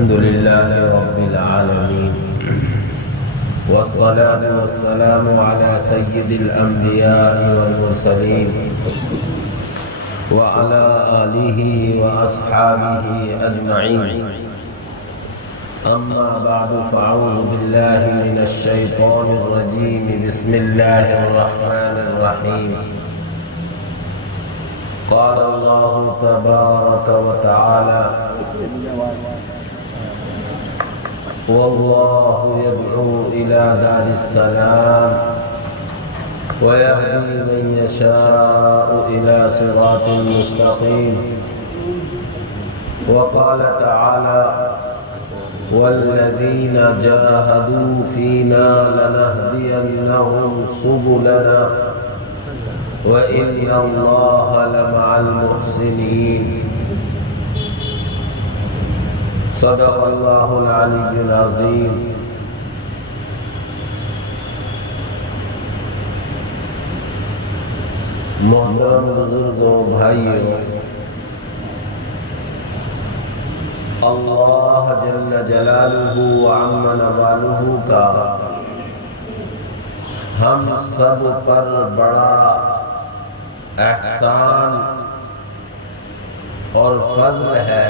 الحمد لله رب العالمين، والصلاة والسلام على سيد الأنبياء والمرسلين وعلى آله وأصحابه أجمعين. أما بعد، فأعوذ بالله من الشيطان الرجيم. بسم الله الرحمن الرحيم. قال الله تبارك وتعالى: والله يدعو إلى دار السلام ويهدي من يشاء إلى صراط مستقيم. وقال تعالى: والذين جاهدوا فينا لنهدينهم سبلنا وإن الله لمع المحسنين. صدق الله العلي العظيم. محترم بزرگوں، بھائیوں، اللہ جل جلالہ وعم نوالہ کا ہم سب پر بڑا احسان اور فضل ہے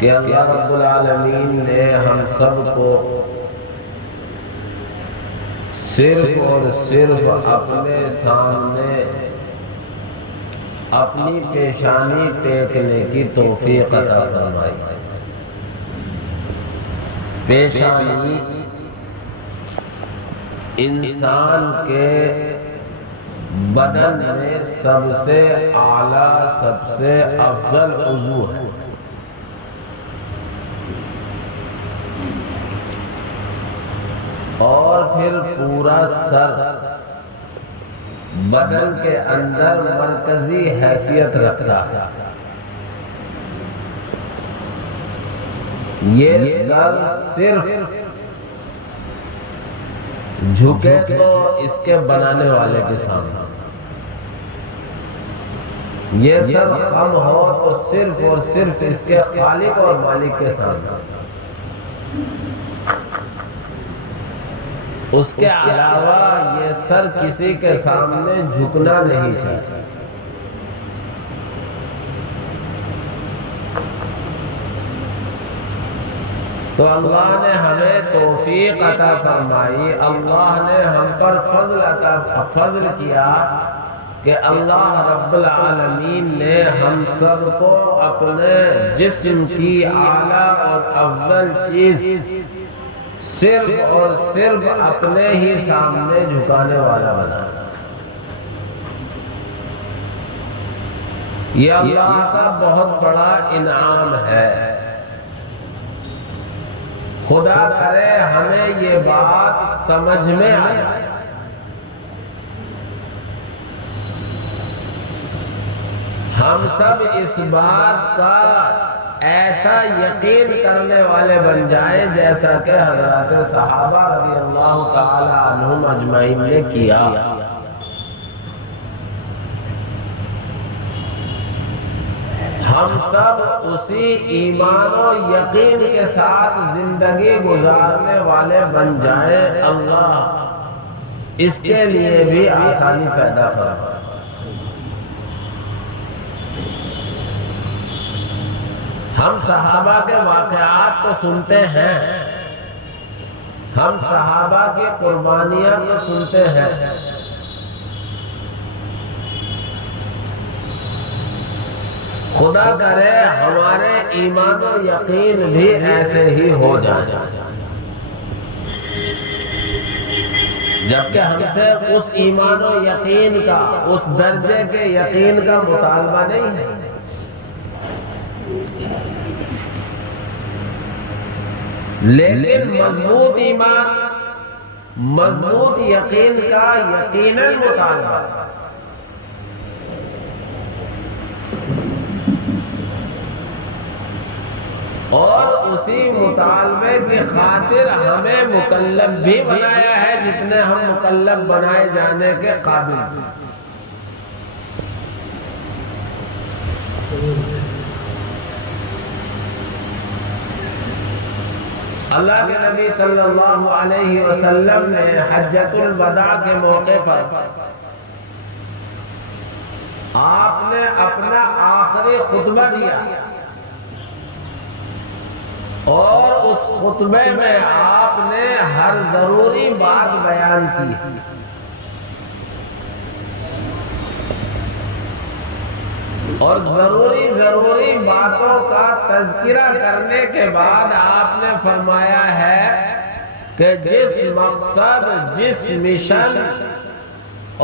کہ اللہ رب العالمین نے ہم سب کو صرف اور صرف اپنے سامنے اپنی پیشانی ٹیکنے کی توفیق عطا فرمائی. پیشانی انسان کے بدن میں سب سے اعلیٰ، سب سے افضل عضو ہے. اور پھر پورا سر بدن کے اندر مرکزی حیثیت رکھتا ہے. یہ سر صرف جھکے تو اس کے بنانے والے کے سامنے، یہ سر خم ہو تو صرف اور صرف اس کے خالق اور مالک کے سامنے. اس کے علاوہ یہ سر کسی کے سامنے جھکنا نہیں چاہیے. تو اللہ نے ہمیں توفیق عطا فرمائی، اللہ نے ہم پر فضل کیا کہ اللہ رب العالمین نے ہم سب کو اپنے جسم کی اعلیٰ اور افضل چیز صرف اور صرف اپنے ہی سامنے جھکانے والا بنا. یہ اللہ کا بہت بڑا انعام ہے. خدا کرے ہمیں یہ بات سمجھ میں آئے. ہم سب اس بات کا ایسا یقین کرنے والے بن جائیں جیسا کہ حضرات صحابہ رضی اللہ تعالی عنہم اجمعین نے کیا. ہم سب اسی ایمان و یقین کے ساتھ زندگی گزارنے والے بن جائیں. اللہ اس کے لیے بھی آسانی پیدا فرمائے. ہم صحابہ کے واقعات تو سنتے ہیں، ہم صحابہ کی قربانیاں تو سنتے ہیں، خدا کرے ہمارے ایمان و یقین بھی ایسے ہی ہو جائے جبکہ ہم سے اس ایمان و یقین کا، اس درجے کے یقین کا مطالبہ نہیں ہے. لیکن مضبوط ایمان، مضبوط یقین کا یقیناً مطالبہ. اور اسی مطالبے کی خاطر ہمیں مکلف بھی بنایا ہے جتنے ہم مکلف بنائے جانے کے قابل ہیں. اللہ کے نبی صلی اللہ علیہ وسلم نے حجۃ الوداع کے موقع پر آپ نے اپنا آخری خطبہ دیا اور اس خطبے میں آپ نے ہر ضروری بات بیان کی۔ اور ضروری باتوں کا تذکرہ کرنے کے بعد آپ نے فرمایا ہے کہ جس مقصد، جس مشن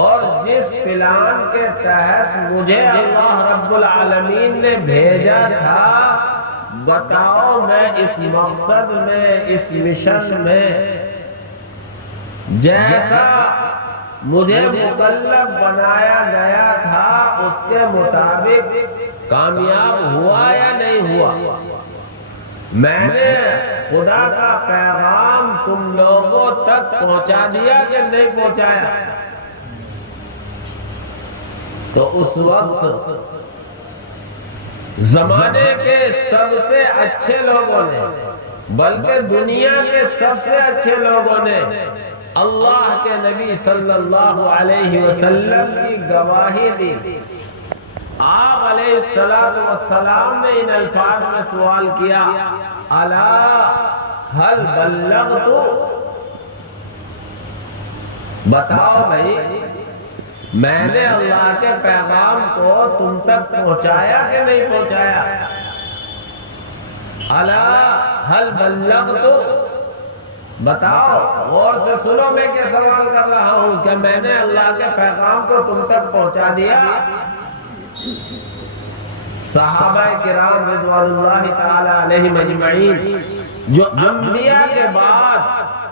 اور جس پلان کے تحت مجھے اللہ رب العالمین نے بھیجا تھا، بتاؤ میں اس مقصد میں، اس مشن میں جیسا مجھے مکلف بنایا گیا تھا اس کے مطابق کامیاب ہوا یا نہیں ہوا؟ میں نے خدا کا پیغام تم لوگوں تک پہنچا دیا کہ نہیں پہنچایا؟ تو اس وقت زمانے کے سب سے اچھے لوگوں نے، بلکہ دنیا کے سب سے اچھے لوگوں نے اللہ کے نبی صلی اللہ علیہ وسلم کی گواہی دی۔ آپ علیہ السلام نے ان الفاظ میں سوال کیا، الا هل بلغت؟ بتاؤ بھائی، میں نے اللہ کے پیغام کو تم تک پہنچایا کہ نہیں پہنچایا؟ الا هل بلغت؟ بتاؤ، غور سے سنو میں کیا سوال کر رہا ہوں، کہ میں نے اللہ کے پیغام کو تم تک پہنچا دیا؟ صحابہ کرام رضوان اللہ تعالی علیہم اجمعین، جو انبیاء کے بعد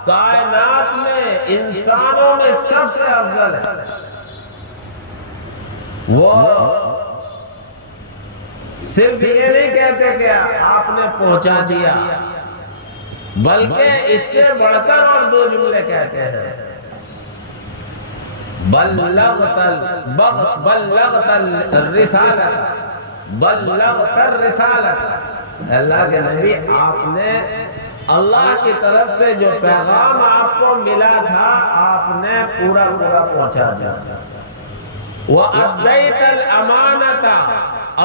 کائنات میں، انسانوں میں سب سے افضل ہے، وہ صرف یہ نہیں کہتے کہ آپ نے پہنچا دیا، بلکہ اس سے بڑھ کر اور دو جملے کہتے ہیں، بلغت الرسالت، بلغت الرسالت۔ اللہ کے نبی، آپ نے اللہ کی طرف سے جو پیغام آپ کو ملا تھا، آپ نے پورا پہنچا دیا۔ وَأَدَّيْتَ الْأَمَانَةَ،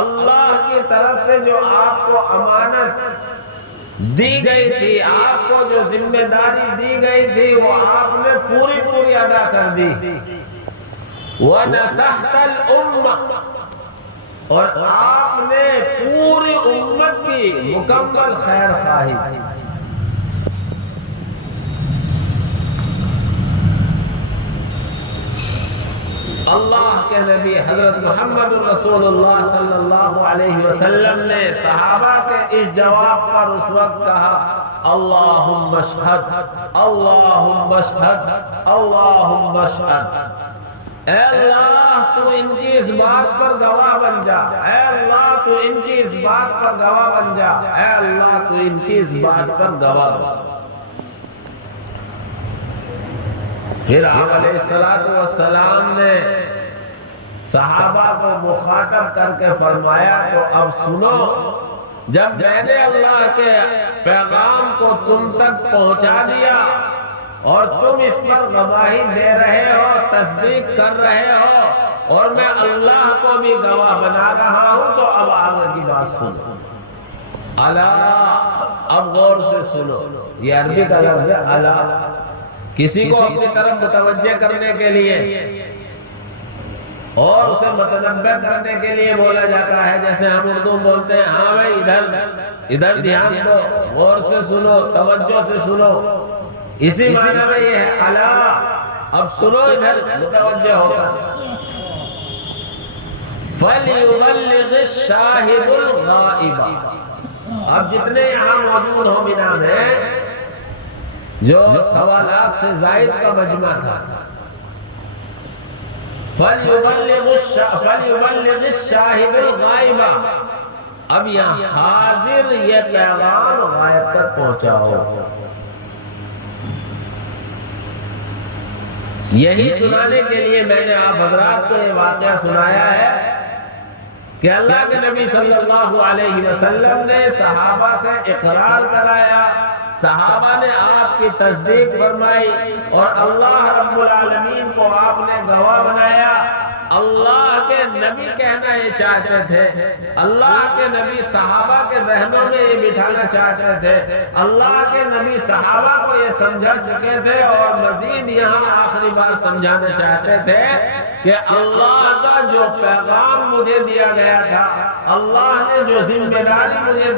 اللہ کی طرف سے جو آپ کو امانت دی گئی تھی، آپ کو جو ذمہ داری دی گئی تھی، وہ آپ نے پوری ادا کر دی۔ وَنَصَحْتَ الْأُمَّةَ، اور آپ نے پوری امت کی مکمل خیر خواہی کی۔ اللہ کے نبی حضرت محمد رسول اللہ صلی اللہ علیہ وسلم نے صحابہ کے اس جواب پر اس وقت کہا، اللہم اشہد، اللہم اشہد، اللہم اشہد۔ اے اللہ تو ان کی اس بات پر گواہ بن جا، اے اللہ تو ان کی اس بات پر گواہ بن جا، اے اللہ تو ان کی اس بات پر گواہ بن جا۔ پھر آپ علیہ السلام نے صحابہ کو مخاطب کر کے فرمایا، تو اب سنو، جب میں نے اللہ کے پیغام کو تم تک پہنچا دیا اور تم اس پر گواہی دے رہے ہو، تصدیق کر رہے ہو، اور میں اللہ کو بھی گواہ بنا رہا ہوں، تو اب آگے کی بات سنو۔ الا، اب غور سے سنو، یہ عربی کا لفظ ہے الا، کسی کو اپنی طرف متوجہ کرنے کے لیے اور اسے متنبہ کرنے کے لیے بولا جاتا ہے، جیسے ہم اردو بولتے ہیں، ہاں بھائی ادھر دھیان دو، غور سے سنو، توجہ سے سنو، اسی معنی میں یہ ہے الا، اب سنو ادھر متوجہ ہوگا۔ فَلْيُبَلِّغِ الشَّاهِدُ الْغَائِبَ، اب جتنے یہاں موجود ہو مینا میں، جو 1.25 لاکھ سے زائد کا مجمع تھا، فَلْيُبَلِّغِ الشَّاهِدُ الْغَائِبَ، اب یہاں حاضر یہ پیغام غائب تک پہنچاؤ۔ یہی سنانے کے لیے میں نے آپ حضرات کو یہ واقعہ سنایا ہے کہ اللہ کے نبی صلی اللہ علیہ وسلم نے صحابہ سے اقرار کرایا، صحابہ نے آپ کی تصدیق فرمائی اور اللہ رب العالمین کو آپ نے گواہ بنایا۔ اللہ کے نبی کہنا یہ چاہتے تھے، اللہ کے نبی صحابہ کے ذہنوں میں یہ بٹھانا چاہتے تھے، اللہ کے نبی صحابہ کو یہ سمجھا چکے تھے اور مزید یہاں آخری بار سمجھانا چاہتے تھے کہ اللہ کا جو پیغام مجھے دیا گیا تھا، اللہ نے جو ذمہ داری مجھے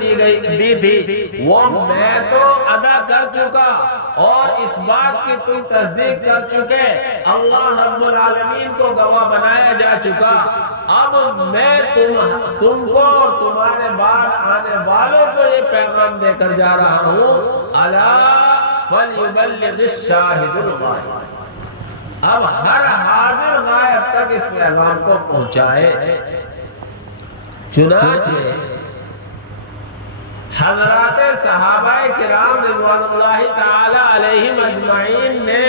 دی تھی، وہ میں تو ادا کر چکا اور اس بات کی تم تصدیق کر چکے، اللہ رب العالمین کو گواہ بنایا جا چکا۔ اب میں تم کو اور تمہارے بعد آنے والوں کو یہ پیغام دے کر جا رہا ہوں، الا فلیبلغ الشاہد الغائب، اب ہر حاضر غائب تک اس پیغام کو پہنچائے۔ چنانچہ حضرات صحابہ کرام رضوان اللہ تعالی علیہم اجمعین نے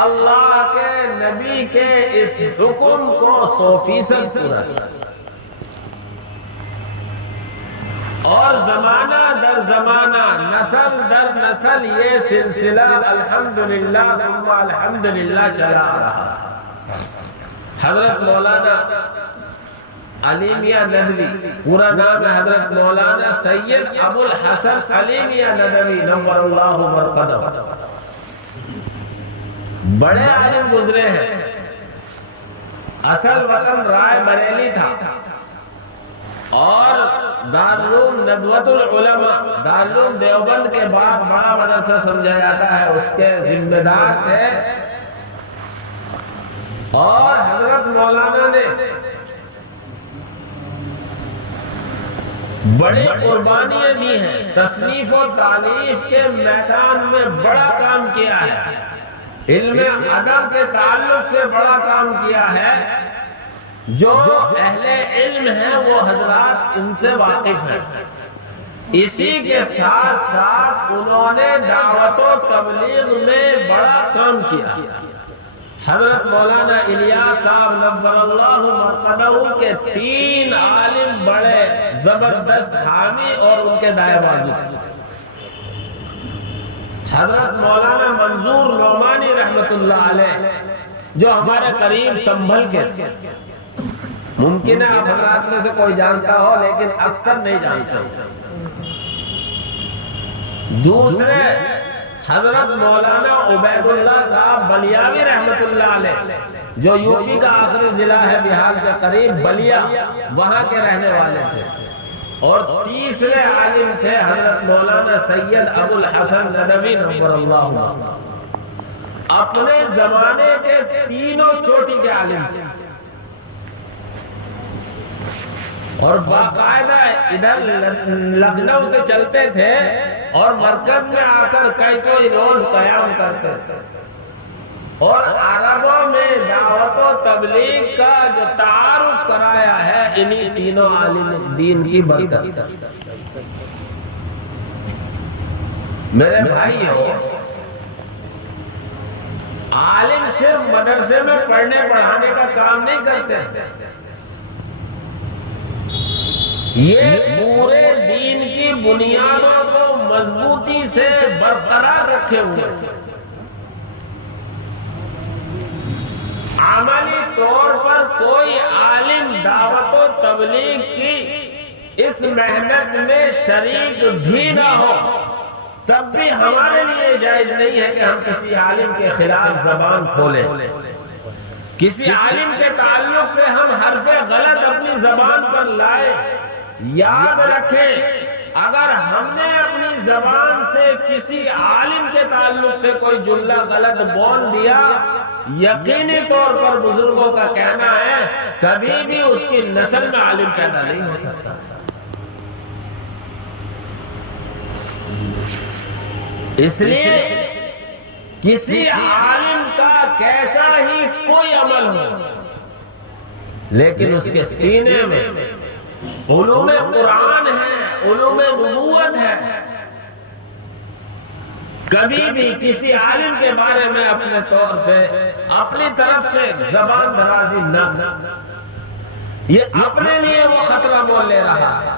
اللہ کے نبی کے اس حکم کو 100% پورا کیا اور زمانہ در زمانہ، نسل در نسل یہ سلسلہ الحمدللہ ثم الحمدللہ چلا رہا۔ حضرت مولانا علی میاں ندوی، پورا نام ہے حضرت مولانا سید ابو الحسن علی میاں ندوی نور اللہ مرقدہ، بڑے عالم گزرے ہیں، اصل وطن رائے بریلی تھا اور دارالعلوم ندوۃ العلماء، دارالعلوم دیوبند کے بعد بڑا مدرسہ سمجھا جاتا ہے، اس کے ذمہ دار تھے اور حضرت مولانا نے بڑی قربانیاں دی ہیں، تصنیف و تالیف کے میدان میں بڑا کام کیا ہے، علم ادب کے تعلق سے بڑا کام کیا ہے۔ جو اہل علم ہیں وہ حضرات ان سے واقف ہیں، اسی کے ساتھ ساتھ انہوں نے دعوت و تبلیغ میں بڑا کام کیا۔ حضرت مولانا الیاس صاحب نور اللہ مرقدہ کے 3 عالم بڑے زبردست حامی اور ان کے دائیں بازو تھے۔ حضرت مولانا منظور نعمانی رحمت اللہ علیہ جو ہمارے قریب سنبھل کے تھے، ممکن ہے آپ حضرات میں سے کوئی جانتا ہو لیکن اکثر نہیں جانتا۔ دوسرے حضرت مولانا عبید اللہ صاحب بلیاوی رحمت اللہ علیہ جو یو پی کا آخری ضلع ہے بہار کے قریب بلیا، وہاں کے رہنے والے تھے۔ اور تیسرے عالم تھے حضرت مولانا سید ابو الحسن ندوی نور اللہ، اپنے زمانے کے تینوں چوٹی کے عالم تھے اور باقاعدہ ادھر لکھنؤ سے چلتے تھے اور مرکز میں آ کر کئی روز قیام کرتے تھے اور عربوں میں دعوت و تبلیغ کا جو تعارف کرایا ہے انہی تینوں عالم دین کی برکت۔ میرے بھائیو، عالم صرف مدرسے میں پڑھنے پڑھانے کا کام نہیں کرتے، یہ پورے دین کی بنیادوں کو مضبوطی سے برقرار رکھے ہوئے، عملی طور پر کوئی عالم دعوت و تبلیغ کی اس محنت میں شریک بھی نہ ہو، تب بھی ہمارے لیے جائز نہیں ہے کہ ہم کسی عالم کے خلاف زبان کھولیں، کسی عالم کے تعلق سے ہم حرف غلط اپنی زبان پر لائے۔ یاد رکھیں، اگر ہم نے اپنی زبان سے کسی عالم کے تعلق سے کوئی جملہ غلط بول دیا، یقینی طور پر بزرگوں کا کہنا ہے کبھی بھی اس کی نسل میں عالم پیدا نہیں ہو سکتا۔ اس لیے کسی عالم کا کیسا ہی کوئی عمل ہو، لیکن اس کے سینے میں علوم قرآن ہے، علوم نبوت ہے، کبھی بھی کسی عالم کے بارے میں اپنے طور سے اپنی طرف سے زبان درازی نہ کرنا، یہ اپنے لیے وہ خطرہ مول لے رہا ہے۔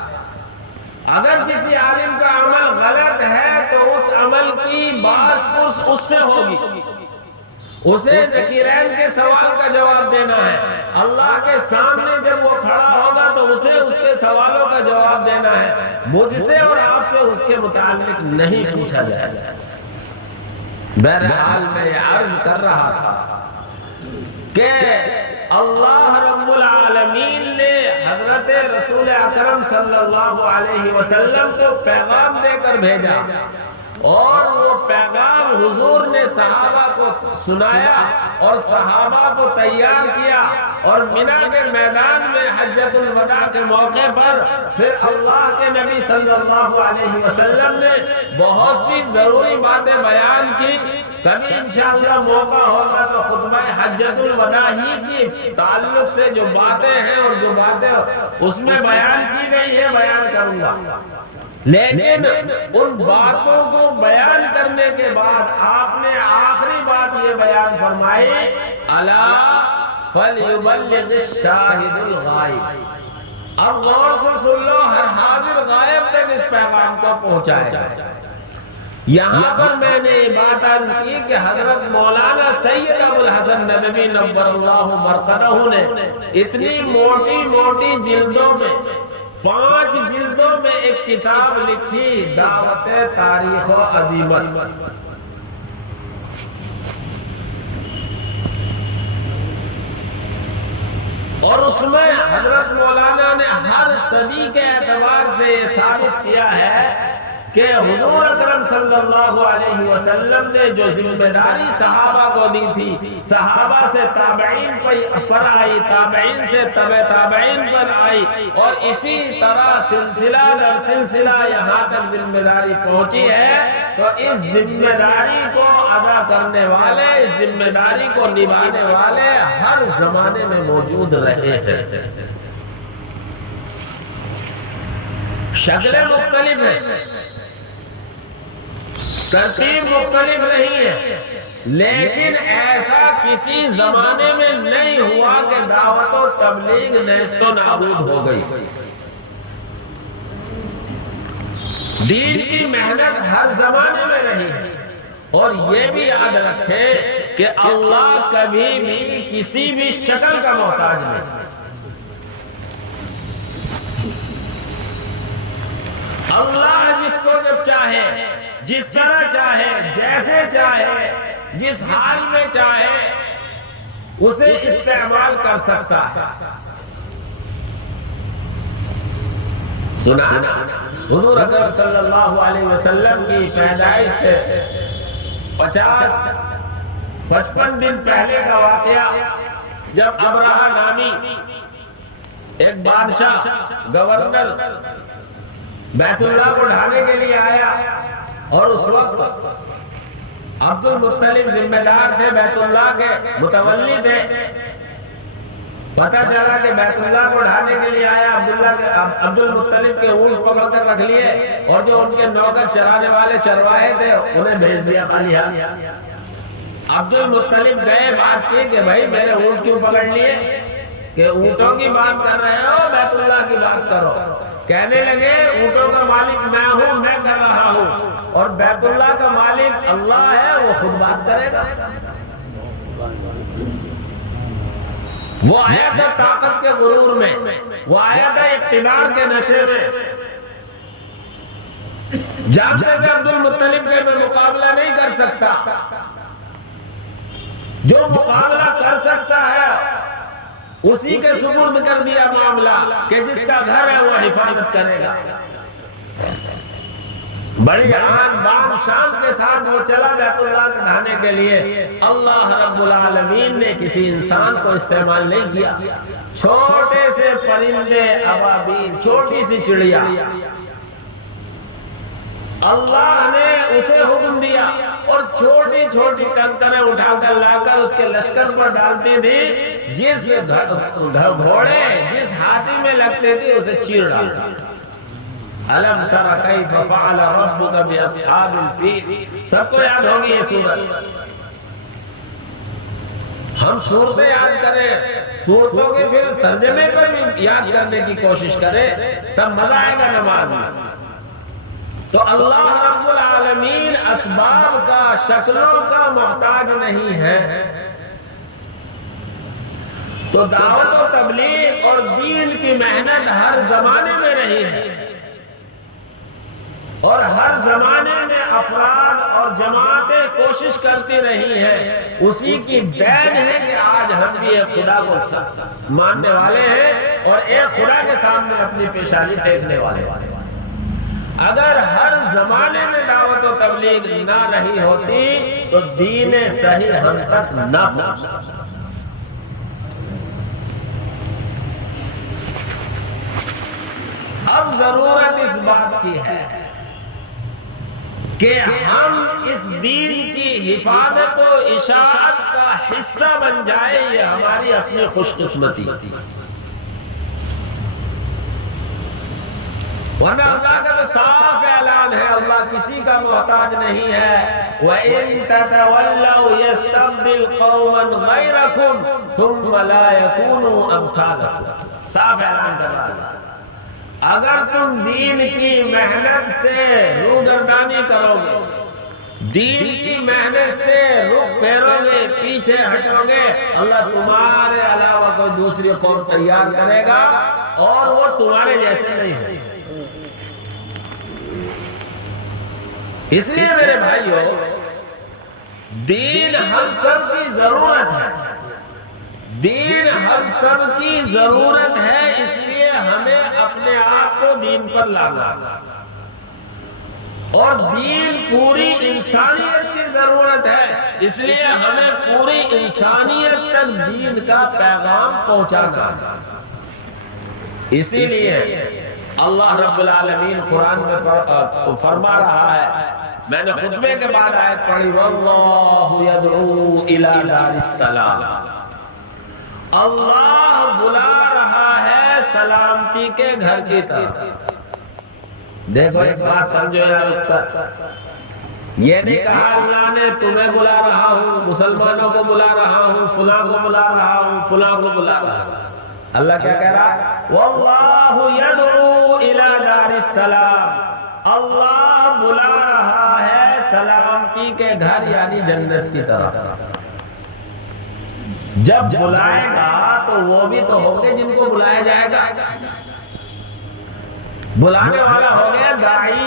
اگر کسی عالم کا عمل غلط ہے تو اس عمل کی باز پرس اس سے ہوگی، اسے ذکیرین کے سوال کا جواب دینا ہے۔ اللہ کے سامنے جب وہ کھڑا ہوگا تو اسے اس کے سوالوں کا جواب دینا ہے، مجھ سے اور آپ سے اس کے متعلق نہیں پوچھا جائے گا۔ بہرحال میں یہ عرض کر رہا تھا کہ اللہ رب العالمین نے حضرت رسول اکرم صلی اللہ علیہ وسلم کو پیغام دے کر بھیجا، اور وہ پیغام حضور نے صحابہ کو سنایا اور صحابہ کو تیار کیا، اور مینا کے میدان میں حجۃ الوداع کے موقع پر پھر اللہ کے نبی صلی اللہ علیہ وسلم نے بہت سی ضروری باتیں بیان کی۔ کبھی انشاءاللہ موقع ہوگا تو خطبہ حجۃ الوداع ہی کی تعلق سے جو باتیں ہیں اور جو باتیں اس میں بیان کی گئی ہے بیان کروں گا، لیکن ان باتوں کو بیان کرنے کے بعد آپ نے آخری بات یہ بیان فرمائی، الا فلیبلغ الشاہد الغائب۔ اب غور سے سن لو، ہر حاضر غائب تک اس پیغام کو پہنچائے۔ یہاں پر میں نے یہ بات عرض کی کہ حضرت مولانا سید ابو الحسن ندوی نور اللہ مرقدہ نے اتنی موٹی موٹی جلدوں میں 5 جلدوں میں ایک کتاب لکھی، دعوت تاریخ و عظیمت۔ اور اس میں حضرت مولانا نے ہر صدی کے اعتبار سے یہ ثابت کیا ہے کہ حضور اکرم صلی اللہ علیہ وسلم نے جو ذمہ داری صحابہ کو دی تھی، صحابہ سے تابعین پر آئی، تابعین سے تبع تابعین پر آئی، اور اسی طرح سلسلہ در سلسلہ یہاں تک ذمہ داری پہنچی ہے، تو اس ذمہ داری کو ادا کرنے والے، اس ذمہ داری کو نبھانے والے ہر زمانے میں موجود رہے ہیں۔ شکلیں مختلف ہیں، ترتیب مختلف نہیں ہے، لیکن ایسا کسی زمانے میں نہیں ہوا کہ دعوت و تبلیغ نیست و نابود ہو گئی۔ دین کی محنت ہر زمانے میں رہی ہے، اور یہ بھی یاد رکھے کہ اللہ کبھی بھی کسی بھی شکل کا محتاج نہیں۔ اللہ جس کو جب چاہے، جس طرح چاہے، جیسے چاہے، جس حال میں چاہے اسے استعمال کر سکتا ہے۔ سنا حضور اکرم صلی اللہ علیہ وسلم کی پیدائش سے 50-55 دن پہلے کا واقعہ، جب ابرہہ نامی ایک بادشاہ گورنر بیت اللہ کو ڈھانے کے لیے آیا، اور اس وقت عبد المطلب ذمہ دار تھے، بیت اللہ کے متولی تھے۔ پتہ چلا کہ بیت اللہ کو ڈھانے کے لیے آیا، عبد المطلب کے اونٹ پکڑ کر رکھ لیے، اور جو ان کے نوکر چرانے والے چرواہے تھے انہیں بھیج دیا خالی ہاتھ۔ عبد المطلب گئے، بات کی کہ بھائی میرے اونٹ کیوں پکڑ لیے، کہ اونٹوں کی بات کر رہے ہو، بیت اللہ کی بات کرو۔ کہنے لگے اونٹوں کا مالک میں ہوں، میں کر رہا ہوں، اور بیت اللہ کا مالک اللہ ہے، وہ خود بات کرے گا۔ وہ آیا تھا طاقت کے غرور میں، وہ آیا تھا اقتدار کے نشے میں، جانتے تھے عبد المطلب کے میں مقابلہ نہیں کر سکتا، جو مقابلہ کر سکتا ہے اسی کے سپرد کر دیا معاملہ، کہ جس کا گھر ہے وہ حفاظت کرے گا۔ بڑی آن بان شان کے ساتھ وہ چلا بیت اللہ کو ڈھانے کے لیے۔ اللہ رب العالمین نے کسی انسان کو استعمال نہیں کیا، چھوٹے سے پرندے ابابیل، چھوٹی سی چڑیا، اللہ نے اسے حکم دیا، اور چھوٹی چھوٹی کنکریں اٹھا کر لا کر اس کے لشکر پر ڈالتی تھی، جس گھوڑے جس ہاتھی میں لگتے تھے اسے چیر ڈالتی۔ الم تر کیف فعل ربک باصحاب الفیل، سب کو یاد ہوگی یہ سورت۔ ہم صورتیں یاد کریں، صورتوں کے پھر ترجمے پر بھی یاد کرنے کی کوشش کریں، تب مزہ آئے گا نماز میں۔ تو اللہ رب العالمین اسباب کا، شکلوں کا محتاج نہیں ہے۔ تو دعوت و تبلیغ اور دین کی محنت ہر زمانے میں رہی ہے، اور ہر زمانے میں افراد اور جماعتیں کوشش کرتی رہی ہیں۔ اسی کی دین ہے کہ آج ہم بھی ایک خدا کو ماننے والے ہیں اور ایک خدا کے سامنے اپنی پیشانی ٹیکنے والے ہیں۔ اگر ہر زمانے میں دعوت و تبلیغ نہ رہی ہوتی تو دین صحیح ہم تک نہ پہنچتا۔ اب ضرورت اس بات کی ہے کہ ہم اس دین کی حفاظت و اشاعت کا حصہ بن جائے، یہ ہماری اپنی خوش قسمتی۔ ورنہ اللہ کا تو صاف اعلان ہے، اللہ کسی کا محتاج نہیں ہے۔ وَإِن تَتَوَلَّوْا يَسْتَبْدِلْ قَوْمًا غَيْرَكُمْ ثُمَّ لَا يَكُونُوا أَمْثَالَكُمْ۔ صاف اعلان کر رہا ہے، اگر تم دین کی محنت سے روگردانی کرو گے، دین کی محنت سے رخ پھیرو گے، پیچھے ہٹو گے، اللہ تمہارے علاوہ کوئی دوسری قوم تیار کرے گا اور وہ تمہارے جیسے نہیں ہے۔ اس لیے میرے بھائیوں، دین ہم سب کی ضرورت ہے، دین ہم سب کی ضرورت ہے، اس لیے ہمیں اپنے آپ کو دین پر لانا، اور دین پوری انسانیت کی ضرورت ہے، اس لیے ہمیں پوری انسانیت تک دین کا پیغام پہنچانا۔ اسی لیے اللہ رب العالمین قرآن میں فرما رہا ہے، میں نے خطبے کے بعد آیت پڑھی، واللہ یدعو الی دار السلام، اللہ بلا رہا ہے سلامتی کے گھر کی طرف۔ دیکھو ایک بات سمجھو یار، یہ نہیں کہا اللہ نے تمہیں بلا رہا ہوں، مسلمانوں کو بلا رہا ہوں، فلاں کو بلا رہا ہوں، فلاں کو بلا رہا ہوں۔ اللہ کیا کہہ رہا ہے؟ واللہ یدعو الی دار السلام، اللہ بلا رہا ہے سلامتی کے گھر یعنی جنت کی طرف۔ جب بلائے گا تو وہ بھی تو ہوں گے جن کو بلایا جائے گا۔ بلانے والا ہو گیا داعی،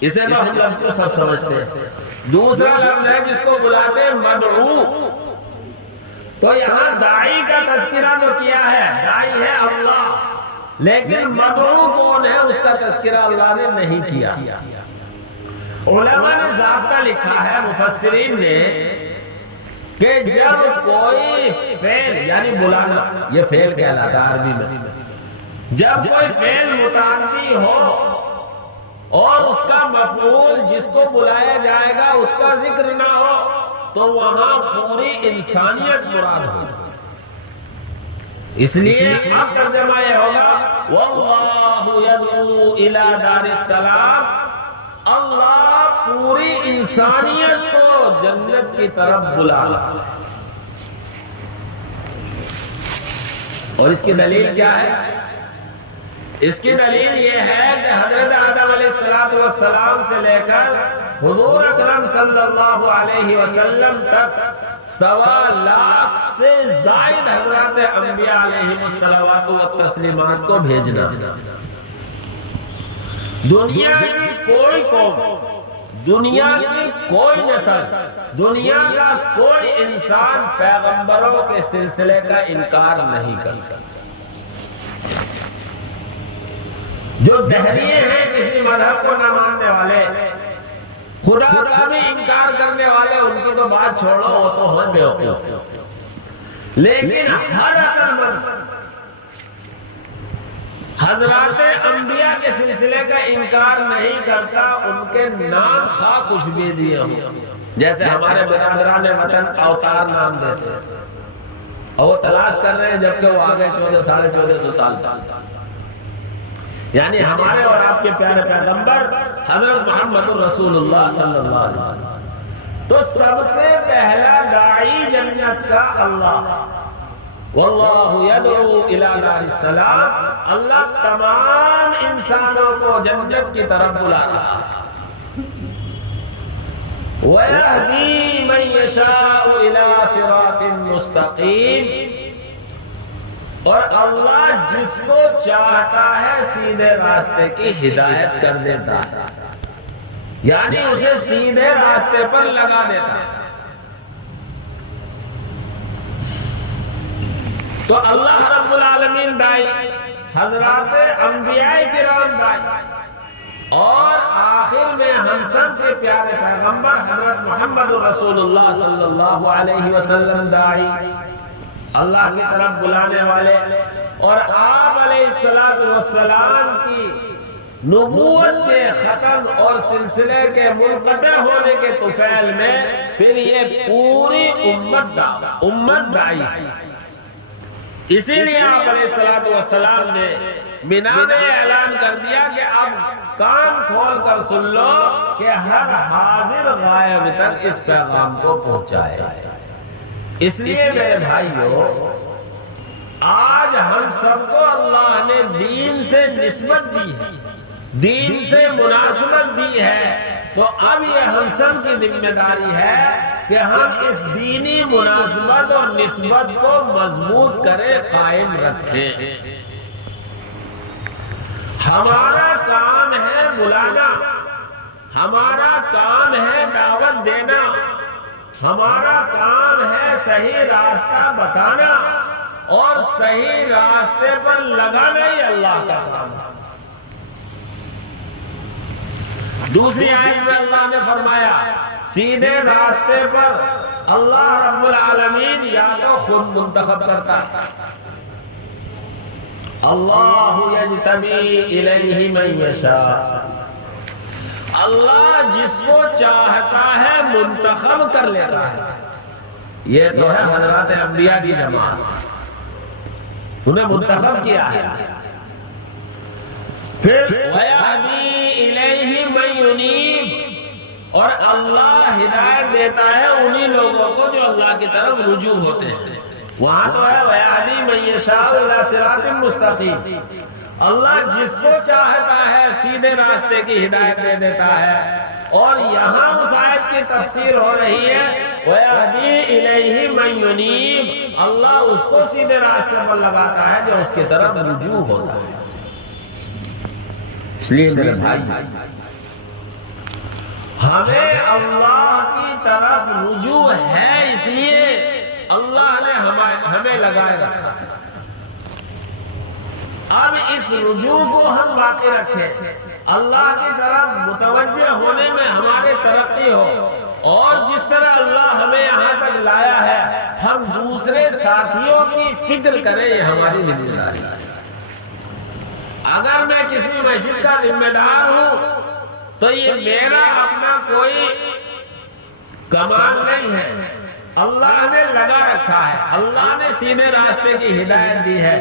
اسے تو ہم لفظ کو سب سمجھتے ہیں۔ دوسرا لفظ ہے جس کو بلاتے ہیں مدعو۔ تو یہاں داعی کا تذکرہ جو کیا ہے، داعی ہے اللہ، لیکن مدعو کون ہے اس کا تذکرہ اللہ نے نہیں کیا۔ علماء نے ضابطہ لکھا ہے، مفسرین نے، کہ جب کوئی فعل یعنی بلانا، یہ فعل کہلاتا ہے عربی میں، جب کوئی فعل متعدی ہو اور اس کا مفعول جس کو بلایا جائے گا اس کا ذکر نہ ہو تو وہاں پوری انسانیت مراد ہو۔ اس لیے اب ترجمہ یہ ہوگا، واللہ یدعو الی دار السلام، اللہ پوری انسانیت کو جنت کی طرف بلا رہا ہے۔ اور اس کی دلیل کیا ہے؟ اس کی دلیل یہ ہے کہ حضرت آدم علیہ السلام سے لے کر حضور اکرم صلی اللہ علیہ وسلم تک 1.25 لاکھ سے زائد حضرات انبیاء علیہ الصلوات والتسلیمات کو بھیجنا۔ دنیا کی کوئی قوم، دنیا کی کوئی نسل، دنیا کا کوئی انسان پیغمبروں کے سلسلے کا انکار نہیں کرتا۔ جو دہریے ہیں کسی مذہب کو نہ ماننے والے، خدا کا بھی انکار کرنے والے، ان کی تو بات چھوڑو، وہ تو ہیں بیوقوف۔ لیکن ہر عقل مند حضرات انبیاء کے سلسلے کا انکار نہیں کرتا، ان کے نام خواہ کچھ بھی دیے ہوں، جیسے ہمارے برادران وطن اوتار نام دیتے ہیں، اور وہ تلاش کر رہے ہیں جبکہ وہ آگے 1400-1450 سال، یعنی ہمارے اور آپ کے پیارے پیغمبر حضرت محمد الرسول اللہ صلی اللہ علیہ وسلم۔ تو سب سے پہلا داعی جنت کا اللہ، واللہ یدعو الی دار السلام، اللہ تمام انسانوں کو جنت کی طرف بلا رہا ہے۔ وَيَهْدِي مَن يَشَاءُ إِلَى صِرَاطٍ مُسْتَقِيمٍ، اور اللہ جس کو چاہتا ہے سیدھے راستے کی ہدایت کر دیتا ہے، یعنی اسے سیدھے راستے پر لگا دیتا ہے۔ تو اللہ رب العالمین دائی، حضرات انبیاء کرام دائی، اور آخر میں ہم سب کے پیارے پیغمبر حضرت محمد رسول اللہ صلی اللہ علیہ وسلم دائی، اللہ کی طرف بلانے والے، اور آپ علیہ السلام کی نبوت کے ختم اور سلسلے کے منقطع ہونے کے طفیل میں پھر یہ پوری امت دائی۔ اسی لیے آپ علیہ السلام نے مینا میں اعلان کر دیا کہ اب کان کھول کر سن لو کہ ہر حاضر غائب تک اس پیغام کو پہنچائے۔ اس لیے میرے بھائیو، آج ہم سب کو اللہ نے دین سے نسبت دی ہے، دین سے مناسبت دی ہے، تو اب یہ ہم سب کی ذمہ داری ہے کہ ہم اس دینی مناسبت اور نسبت کو مضبوط کریں، قائم رکھیں۔ ہمارا کام ہے بلانا، ہمارا کام ہے دعوت دینا، ہمارا کام ہے صحیح راستہ بتانا، اور صحیح راستے پر لگانا ہی اللہ کا کام ہے۔ دوسری آیت میں اللہ نے فرمایا سیدھے راستے پر اللہ رب العالمین یا تو خود منتخب کرتا ہے، اللہ یجتبی الیہ من یشاء، اللہ جس کو چاہتا ہے منتخب کر لیتا ہے۔ یہ تو ہے حضرات انبیاء کی جماعت، انہیں منتخب کیا ہے۔ پھر وَيَهْدِي إِلَيْهِ مَن يُنِيبُ، اور اللہ ہدایت دیتا ہے انہی لوگوں کو جو اللہ کی طرف رجوع ہوتے ہیں۔ وہاں تو ہے وَيَهْدِي مَن يَشَاءُ إِلَى صِرَاطٍ مُسْتَقِيمٍ، اللہ جس کو چاہتا ہے سیدھے راستے کی ہدایت دے دیتا ہے۔ اور یہاں اس آیت کی تفسیر ہو رہی ہے وَيَهْدِي إِلَيْهِ مَن يُنِيبُ، اللہ اس کو سیدھے راستے پر لگاتا ہے جو اس کی طرف رجوع ہوتا ہے۔ اس لیے میرے بھائی، ہمیں اللہ کی طرف رجوع ہے، اس لیے اللہ نے ہمیں لگائے رکھا۔ اب اس رجوع کو ہم باقی رکھیں، اللہ کی طرف متوجہ ہونے میں ہماری ترقی ہو، اور جس طرح اللہ ہمیں یہاں تک لایا ہے ہم دوسرے ساتھیوں کی فکر کریں، یہ ہماری ذمہ داری ہے۔ اگر میں کسی مسجد کا ذمہ دار ہوں تو یہ میرا اپنا کوئی کمال نہیں ہے، اللہ نے لگا رکھا ہے، اللہ نے سیدھے راستے کی ہدایت دی ہے۔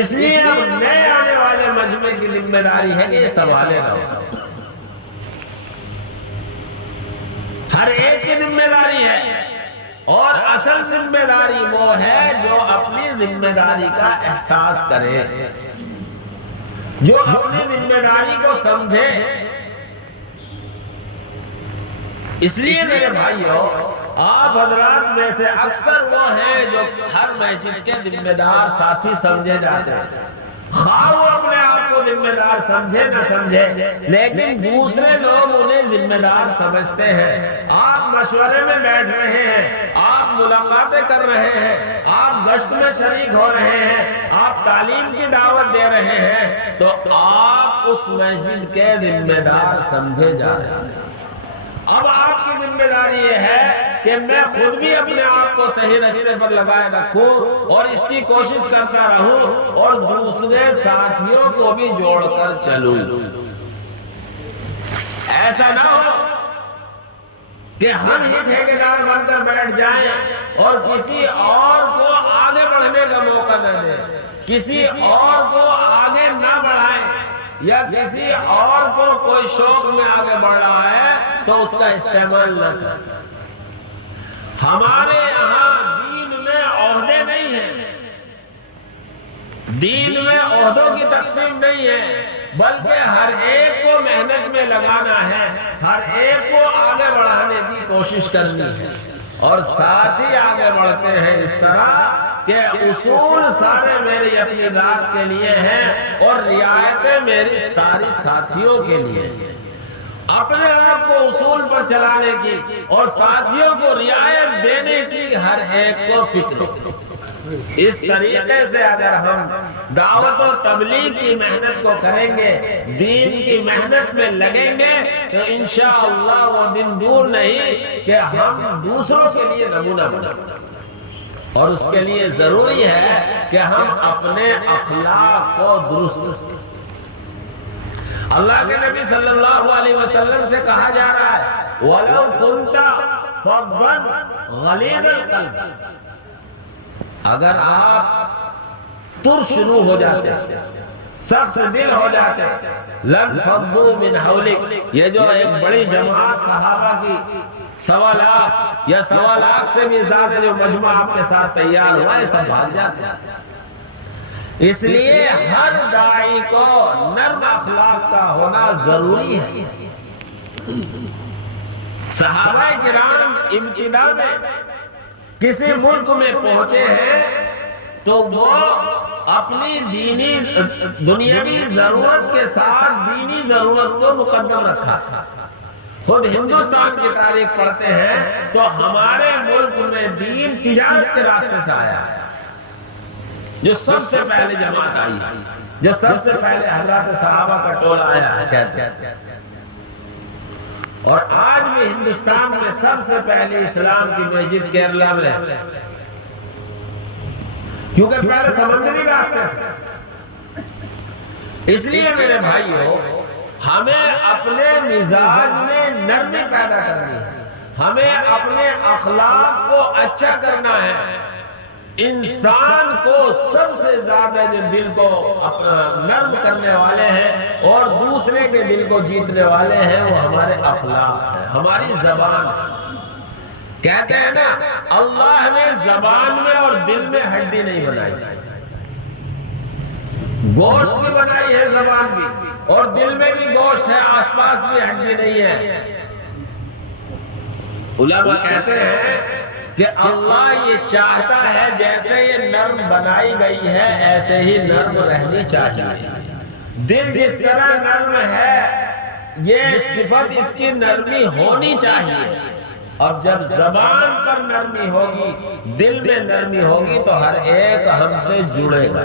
اس لیے اب نئے آنے والے مجمع کی ذمہ داری ہے کہ یہ سنبھالے گا، ہر ایک کی ذمہ داری ہے، اور اصل ذمہ داری وہ ہے جو اپنی ذمہ داری کا احساس کرے، جو اپنی ذمہ داری کو سمجھے۔ اس لیے میرے بھائیو، آپ حضرات میں سے اکثر وہ ہیں جو ہر مسجد کے ذمہ دار ساتھی سمجھے جاتے ہیں، خواہ وہ اپنے آپ کو ذمہ دار سمجھے نہ سمجھے، لیکن دوسرے لوگ انہیں ذمہ دار سمجھتے ہیں۔ آپ مشورے میں بیٹھ رہے ہیں، آپ ملاقاتیں کر رہے ہیں، آپ گشت میں شریک ہو رہے ہیں، آپ تعلیم کی دعوت دے رہے ہیں، تو آپ اس مسجد کے ذمہ دار سمجھے جا رہے ہیں۔ اب آپ کی ذمہ داری یہ ہے کہ میں خود بھی اپنے آپ کو صحیح راستے پر لگائے رکھوں، اور اس کی کوشش کرتا رہوں، اور دوسرے ساتھیوں کو بھی جوڑ کر چلوں۔ ایسا نہ ہو کہ ہم ہی ٹھیکیدار بن کر بیٹھ جائیں اور کسی اور کو آگے بڑھنے کا موقع نہ دیں، کسی اور کو آگے نہ بڑھائیں، یا کسی اور کو کوئی شوق میں آگے بڑھ رہا ہے تو اس کا استعمال نہ کریں۔ ہمارے یہاں دین میں عہدے نہیں ہیں، دین میں عہدوں کی تقسیم نہیں ہے، بلکہ ہر ایک کو محنت میں لگانا ہے، ہر ایک کو آگے بڑھانے کی کوشش کرنی ہے، اور ساتھ ہی آگے بڑھتے ہیں اس طرح کہ اصول سارے میری اپنی ذات کے لیے ہیں اور رعایتیں میری ساری ساتھیوں کے لیے ہیں۔ اپنے آپ کو اصول پر چلانے کی اور ساتھیوں کو رعایت دینے کی ہر ایک کو فکر۔ اس طریقے سے اگر ہم دعوت و تبلیغ کی محنت کو کریں گے، دین کی محنت میں لگیں گے، تو انشاءاللہ وہ دن دور نہیں کہ ہم دوسروں کے لیے نمونہ بنیں۔ اور اس کے لیے ضروری ہے کہ ہم اپنے اخلاق کو درست کریں۔ اللہ کے نبی صلی اللہ علیہ وسلم سے کہا جا رہا ہے وَلَوْ كُنْتَ فَضًّا غَلِيظَ الْقَلْبِ، اگر آپ ترشنو ہو جاتے، سخت دل ہو جاتے، لَنْفَضُّوا مِنْ حَوْلِكَ، یہ جو ایک بڑی جماعت صحابہ کی 1.25 لاکھ یا 1.25 لاکھ سے بھی زیادہ جو مجمع آپ کے ساتھ تیار ہوا ہے، سب بھاگ جاتے ہیں۔ اس لیے ہر داعی کو نرم اخلاق کا ہونا ضروری ہے۔ صحابہ کرام ابتدا میں کسی ملک میں پہنچے ہیں تو وہ اپنی دنیاوی ضرورت کے ساتھ دینی ضرورت کو مقدم رکھا۔ خود ہندوستان کی تاریخ پڑھتے ہیں تو ہمارے ملک میں دین تجارت کے راستے سے آیا ہے۔ جو سب سے پہلے جماعت آئی، جو سب سے پہلے حضرات صحابہ کا ٹولہ آیا ہے کہتے ہیں، اور آج بھی ہندوستان میں سب سے پہلے اسلام کی مسجد کیرلا میں ہے، کیونکہ پہلے سمندری راستے تھے۔ اس لیے میرے بھائیو، ہمیں اپنے مزاج میں نرمی پیدا کرنی ہے، ہمیں اپنے اخلاق کو اچھا کرنا ہے۔ انسان کو سب سے زیادہ جو دل کو اپنا نرم کرنے والے ہیں اور دوسرے کے دل کو جیتنے والے ہیں، وہ ہمارے اخلاق ہیں، ہماری زبان ہے۔ کہتے ہیں نا، اللہ نے زبان میں اور دل میں ہڈی نہیں بنائی، گوشت بھی بنائی ہے زبان بھی، اور دل میں بھی گوشت ہے، آس پاس بھی ہڈی نہیں ہے۔ علماء کہتے ہیں کہ اللہ یہ چاہتا ہے جیسے یہ نرم بنائی گئی ہے ایسے ہی نرم رہنی چاہیے۔ دل جس طرح نرم ہے، یہ صفت اس کی نرمی ہونی چاہیے۔ اب جب زبان پر نرمی ہوگی، دل میں نرمی ہوگی، تو ہر ایک ہم سے جڑے گا،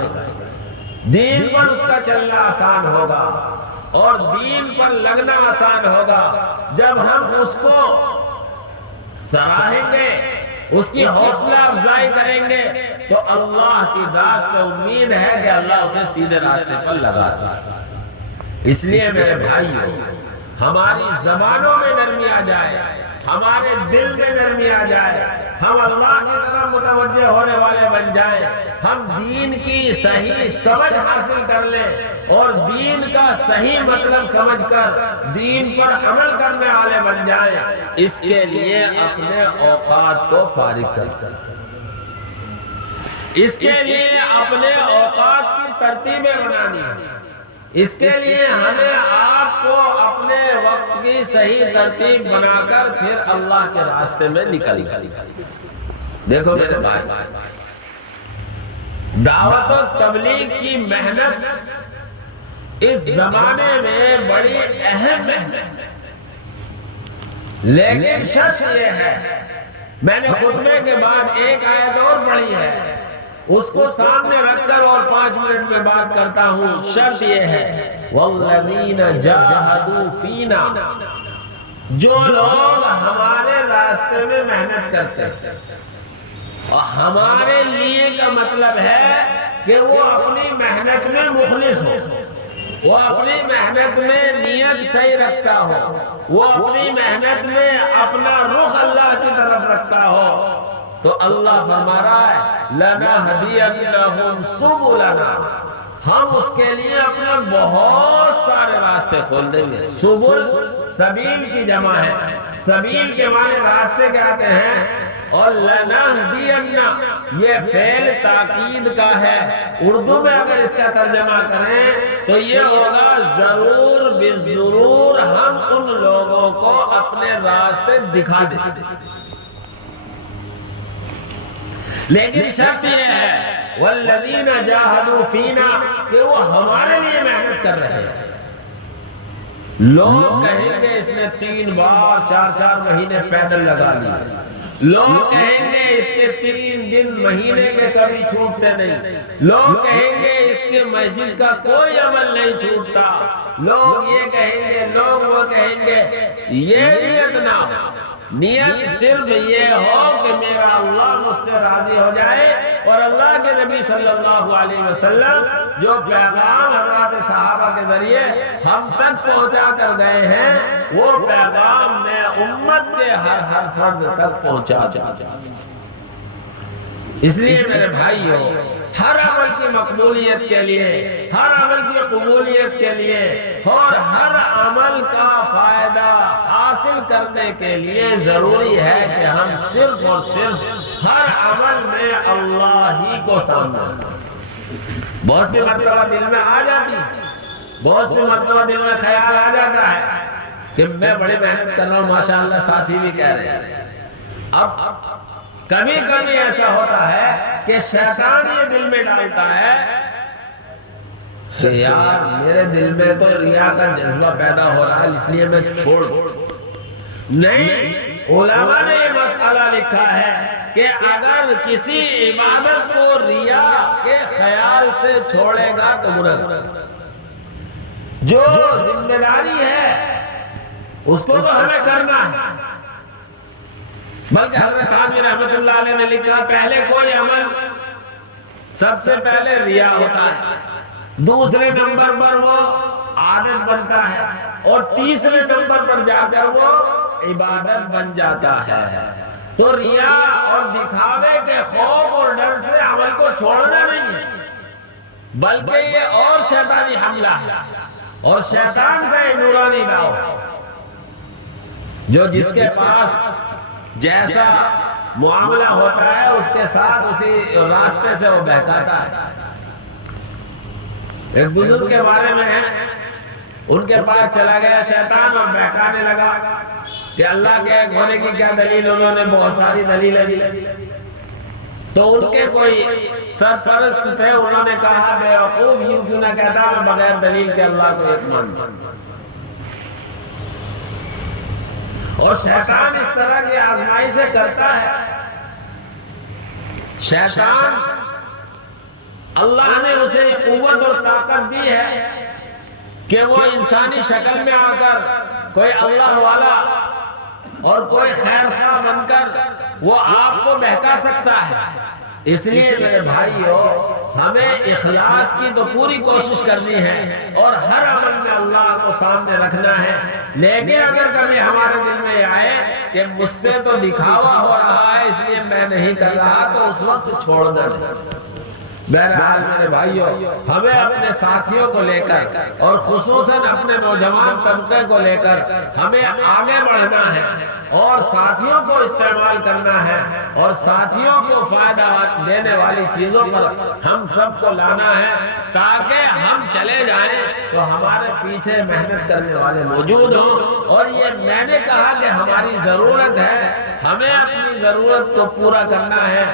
دین پر اس کا چلنا آسان ہوگا اور دین پر لگنا آسان ہوگا۔ جب ہم اس کو سراہیں گے، اس کی حوصلہ افزائی کریں گے، تو اللہ کی ذات سے امید ہے کہ اللہ اسے سیدھے راستے پر لگا دے۔ اس لیے میرے بھائیو، ہماری زبانوں میں نرمی آ جائے، ہمارے دل میں نرمی آ جائے، ہم اللہ کی طرف متوجہ ہونے والے بن جائیں، ہم دین کی صحیح سمجھ حاصل کر لیں اور دین کا صحیح مطلب سمجھ کر دین پر عمل کرنے والے بن جائیں۔ اس کے لیے اپنے اوقات کو فارغ کریں، اس کے لیے اپنے اوقات کی ترتیبیں بنانی ہیں، اس کے لیے ہمیں آپ کو اپنے وقت کی صحیح ترتیب بنا کر پھر اللہ کے راستے میں نکلنا۔ دیکھو میرے بھائی، دعوت و تبلیغ کی محنت اس زمانے میں بڑی اہم محنت ہے، لیکن شرط یہ ہے، میں نے خطبے کے بعد ایک آیت اور پڑھی ہے، اس کو سامنے رکھ کر اور 5 منٹ میں بات کرتا ہوں۔ شرط یہ ہے وَالَّذِينَ جَاهَدُوا فِينَا، جو لوگ ہمارے راستے میں محنت کرتے ہیں، اور ہمارے لیے کا مطلب ہے کہ وہ اپنی محنت میں مخلص ہو، وہ اپنی محنت میں نیت صحیح رکھتا ہو، وہ اپنی محنت میں اپنا رخ اللہ کی طرف رکھتا ہو، تو اللہ فرما رہا ہے لَنَهْدِيَنَّهُمْ سُبُلَنَا، ہم اس کے لیے اپنے بہت سارے راستے کھول دیں گے۔ سبل سبیل کی جمع ہے، سبیل کے معنی راستے کے آتے ہیں، اور لَنَهْدِيَنَّ یہ فعل تاکید کا ہے۔ اردو میں اگر اس کا ترجمہ کریں تو یہ ہوگا ضرور بالضرور ہم ان لوگوں کو اپنے راستے دکھا دیں، لیکن شرط یہ ہے والذین جاہدوا فینا کہ وہ ہمارے لیے محنت کر رہے ہیں۔ لوگ کہیں گے اس نے 3 بار 4 مہینے پیدل لگا لی، لوگ کہیں گے اس کے 3 دن مہینے کے کبھی چھوٹتے نہیں، لوگ کہیں گے اس کے مسجد کا کوئی عمل نہیں چھوٹتا، لوگ یہ کہیں گے، لوگ وہ کہیں گے۔ یہ نیت نہ ہو، نیت صرف یہ ہو کہ میرا اللہ مجھ سے راضی ہو جائے، اور اللہ کے نبی صلی اللہ علیہ وسلم جو پیغام حضرات صحابہ کے ذریعے ہم تک پہنچا کر گئے ہیں، وہ پیغام میں امت کے ہر فرد تک پہنچا جا۔ اس لیے میرے بھائیو، ہر عمل کی مقبولیت کے لیے، ہر عمل کی قبولیت کے لیے، اور ہر عمل کا فائدہ حاصل کرنے کے لیے ضروری ہے کہ ہم صرف اور صرف ہر عمل میں اللہ ہی کو سامنے رکھیں۔ بہت سی مرتبہ دل میں آ جاتی ہے، بہت سی مرتبہ دل میں خیال آ جاتا ہے کہ میں بڑی محنت کر رہا ہوں، ماشاءاللہ ساتھی بھی کہہ رہے ہیں۔ اب کبھی کبھی ایسا ہوتا ہے کہ شیطان یہ دل میں ڈالتا ہے کہ یار میرے دل میں تو ریا کا جذبہ پیدا ہو رہا ہے، اس لیے میں چھوڑ نہیں۔ علماء نے یہ مسئلہ لکھا ہے کہ اگر کسی عبادت کو ریا کے خیال سے چھوڑے گا تو گناہ، جو ذمہ داری ہے اس کو تو ہمیں کرنا ہے۔ بلکہ حضرت عامر رحمت اللہ علیہ نے لکھا پہلے کوئی عمل سب سے پہلے ریا ہوتا ہے، دوسرے نمبر پر وہ عادت بنتا ہے، اور تیسرے نمبر پر جا کر وہ عبادت بن جاتا ہے۔ تو ریا اور دکھاوے کے خوف اور ڈر سے عمل کو چھوڑنا نہیں ہے، بلکہ یہ اور شیطانی حملہ ہے، اور شیطان کا نورانی گاؤ جو جس کے پاس جیسا معاملہ ہوتا ہے اس کے ساتھ اسی راستے سے وہ بہکاتا ہے۔ ایک بزرگ کے بارے میں ہے، ان کے پاس چلا گیا شیطان اور بہکانے لگا کہ اللہ کے ایک ہونے کی کیا دلیل، انہوں نے بہت ساری دلیلیں دی۔ تو ان کے کوئی سرپرست تھے، انہوں نے کہا بیوقوف یوں کیوں نہ کہتا میں بغیر دلیل کے اللہ کو ایک مانتا ہوں۔ اور شیطان اس طرح کی آزمائشیں کرتا ہے۔ شیطان اللہ نے اسے قوت اور طاقت دی ہے کہ وہ انسانی شکل میں آ کر کوئی اللہ والا اور کوئی خیر خواہ بن کر وہ آپ کو بہکا سکتا ہے۔ اس لیے میرے بھائیو، ہمیں اخلاص کی تو پوری کوشش کرنی ہے اور ہر عمل میں اللہ کو سامنے رکھنا ہے، لیکن اگر کبھی ہمارے دل میں آئے کہ مجھ سے تو دکھاوا ہو رہا ہے اس لیے میں نہیں کر رہا، تو اس وقت چھوڑنا نہیں۔ بہرحال میرے بھائیو، ہمیں اپنے ساتھیوں کو لے کر اور خصوصاً اپنے نوجوان طبقے کو لے کر ہمیں آگے بڑھنا ہے اور ساتھیوں کو استعمال کرنا ہے اور ساتھیوں کو فائدہ دینے والی چیزوں پر ہم سب کو لانا ہے، تاکہ ہم چلے جائیں تو ہمارے پیچھے محنت کرنے والے موجود ہوں۔ اور یہ میں نے کہا کہ ہماری ضرورت ہے، ہمیں اپنی ضرورت کو پورا کرنا ہے۔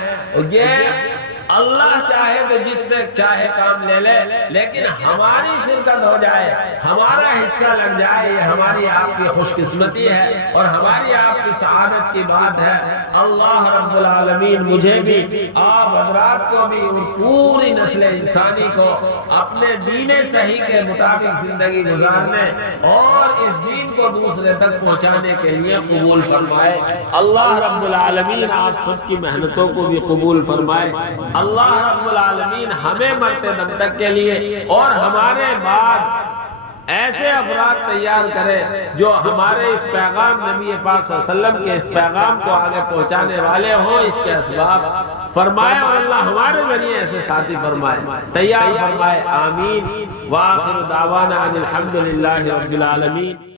یہ اللہ چاہے تو جس سے چاہے کام لے لے، لیکن ہماری شرکت ہو جائے، ہمارا حصہ لگ جائے، یہ ہماری آپ کی خوش قسمتی ہے اور ہماری آپ کی سعادت کی بات ہے۔ اللہ رب العالمین مجھے بھی، آپ حضرات کو بھی اور پوری نسل انسانی کو اپنے دین صحیح کے مطابق زندگی گزارنے اور اس دین کو دوسرے تک پہنچانے کے لیے قبول فرمائے۔ اللہ رب العالمین آپ سب کی محنتوں کو بھی قبول فرمائے۔ اللہ رب العالمین ہمیں مرتے دم تک کے لیے اور ہمارے بعد ایسے افراد تیار کرے جو ہمارے اس پیغام نبی پاک صلی اللہ علیہ وسلم کے اس پیغام کو آگے پہنچانے والے ہوں، اس کے اسباب فرمائے اور اللہ ہمارے ذریعے ایسے ساتھی فرمائے، تیار فرمائے۔ آمین۔ وآخر دعوانا ان الحمدللہ رب العالمین۔